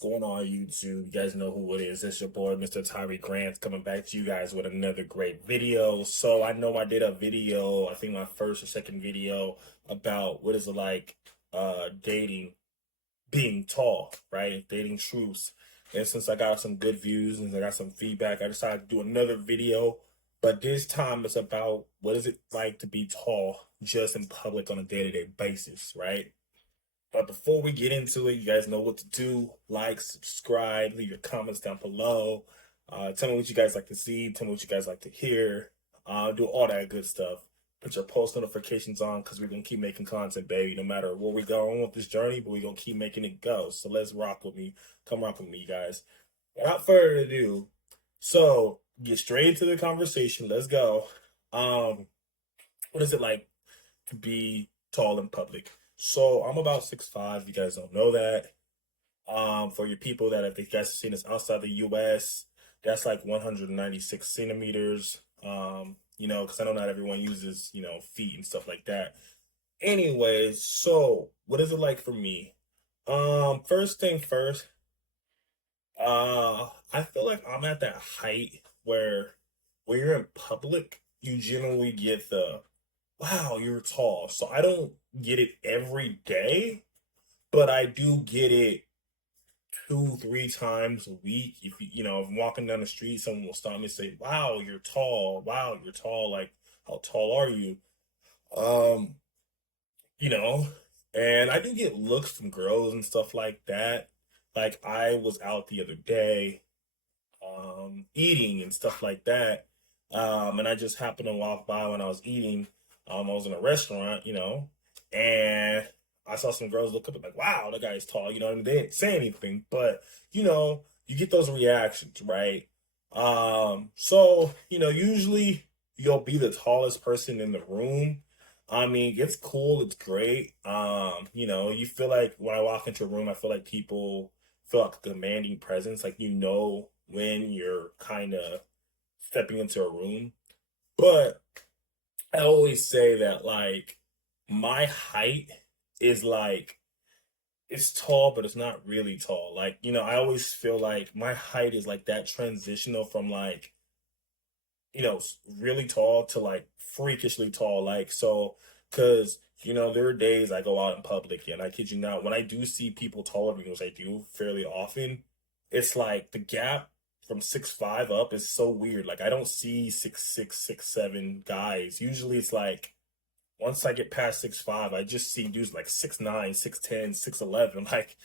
going on, YouTube? You guys know who it is. It's your boy, Mr. Tyree Grant, coming back to you guys with another great video. So I know I did a video, I think my first or second video, about what is it like dating, being tall, right? Dating truths. And since I got some good views and I got some feedback, I decided to do another video. But this time it's about what is it like to be tall just in public on a day-to-day basis, right? But before we get into it, you guys know what to do. Like, subscribe, leave your comments down below. Tell me what you guys like to see. Tell me what you guys like to hear. Do all that good stuff. Put your post notifications on because we're going to keep making content, baby, no matter where we go on with this journey, but we're going to keep making it go. So let's rock with me. Come rock with me, guys. Without further ado, so get straight into the conversation. Let's go. What is it like to be tall in public? So I'm about 6'5". You guys don't know that. For your people that if you guys have seen this outside the US, that's like 196 centimeters. Because I know not everyone uses, feet and stuff like that. Anyways, so what is it like for me? First thing first, I feel like I'm at that height where when you're in public, you generally get the wow, you're tall. So I don't get it every day, but I do get it 2, 3 times a week. If I'm walking down the street, someone will stop me and say, wow, you're tall. Wow, you're tall. Like, how tall are you? Um, you know, and I do get looks from girls and stuff like that. Like I was out the other day, eating and stuff like that. And I just happened to walk by when I was eating. I was in a restaurant, and I saw some girls look up and like, wow, that guy's tall, and they didn't say anything, but you get those reactions, right? Usually you'll be the tallest person in the room. I mean, it's cool, it's great. You feel like when I walk into a room, I feel like people feel like a demanding presence, like when you're kind of stepping into a room. But I always say that like my height is like it's tall, but it's not really tall. Like, I always feel like my height is like that transitional from like, really tall to like freakishly tall. Like, so, cause, there are days I go out in public and I kid you not, when I do see people taller than me, which I do fairly often, it's like the gap from 6'5" up is so weird. Like, I don't see 6'6", 6'7" guys. Usually it's like, once I get past 6'5", I just see dudes like 6'9", 6'10", 6'11". Like,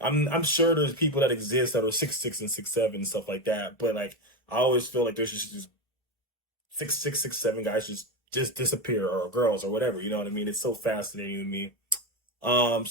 I'm sure there's people that exist that are 6'6" and 6'7" and stuff like that. But like, I always feel like there's just 6'6", 6'7" guys just disappear, or girls or whatever. You know what I mean? It's so fascinating to me. I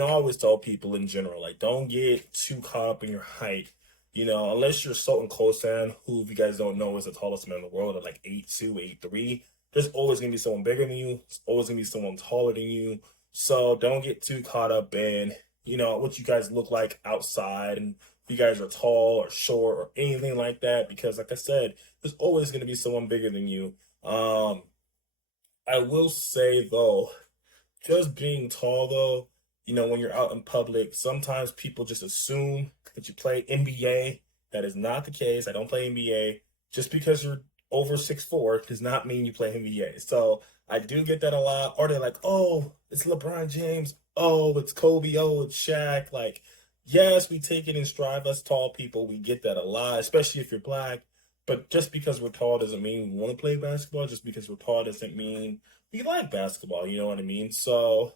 always tell people in general, like, don't get too caught up in your height. Unless you're Sultan Kosan, who, if you guys don't know, is the tallest man in the world at like 8'2", 8'3". There's always going to be someone bigger than you. There's always going to be someone taller than you. So don't get too caught up in, what you guys look like outside and if you guys are tall or short or anything like that. Because like I said, there's always going to be someone bigger than you. I will say, though, just being tall, though, when you're out in public, sometimes people just assume that you play NBA. That is not the case. I don't play NBA. Just because you're over 6'4" does not mean you play NBA. So I do get that a lot. Or they're like, oh, it's LeBron James. Oh, it's Kobe. Oh, it's Shaq. Like, yes, we take it in stride. Us tall people, we get that a lot, especially if you're black. But just because we're tall doesn't mean we want to play basketball. Just because we're tall doesn't mean we like basketball. You know what I mean? So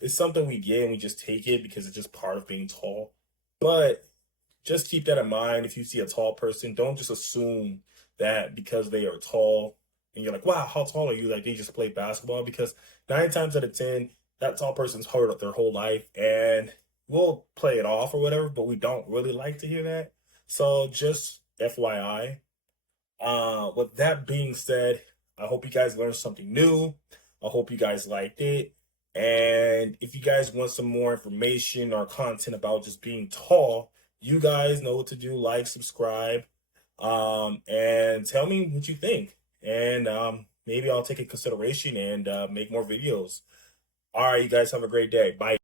it's something we get and we just take it because it's just part of being tall. But just keep that in mind. If you see a tall person, don't just assume that because they are tall and you're like, wow, how tall are you? Like they just play basketball, because 9 times out of 10, that tall person's heard their whole life and we'll play it off or whatever, but we don't really like to hear that. So just FYI. With that being said, I hope you guys learned something new. I hope you guys liked it. And if you guys want some more information or content about just being tall, you guys know what to do. Like, subscribe, and tell me what you think. And maybe I'll take in consideration and make more videos. All right, you guys have a great day. Bye.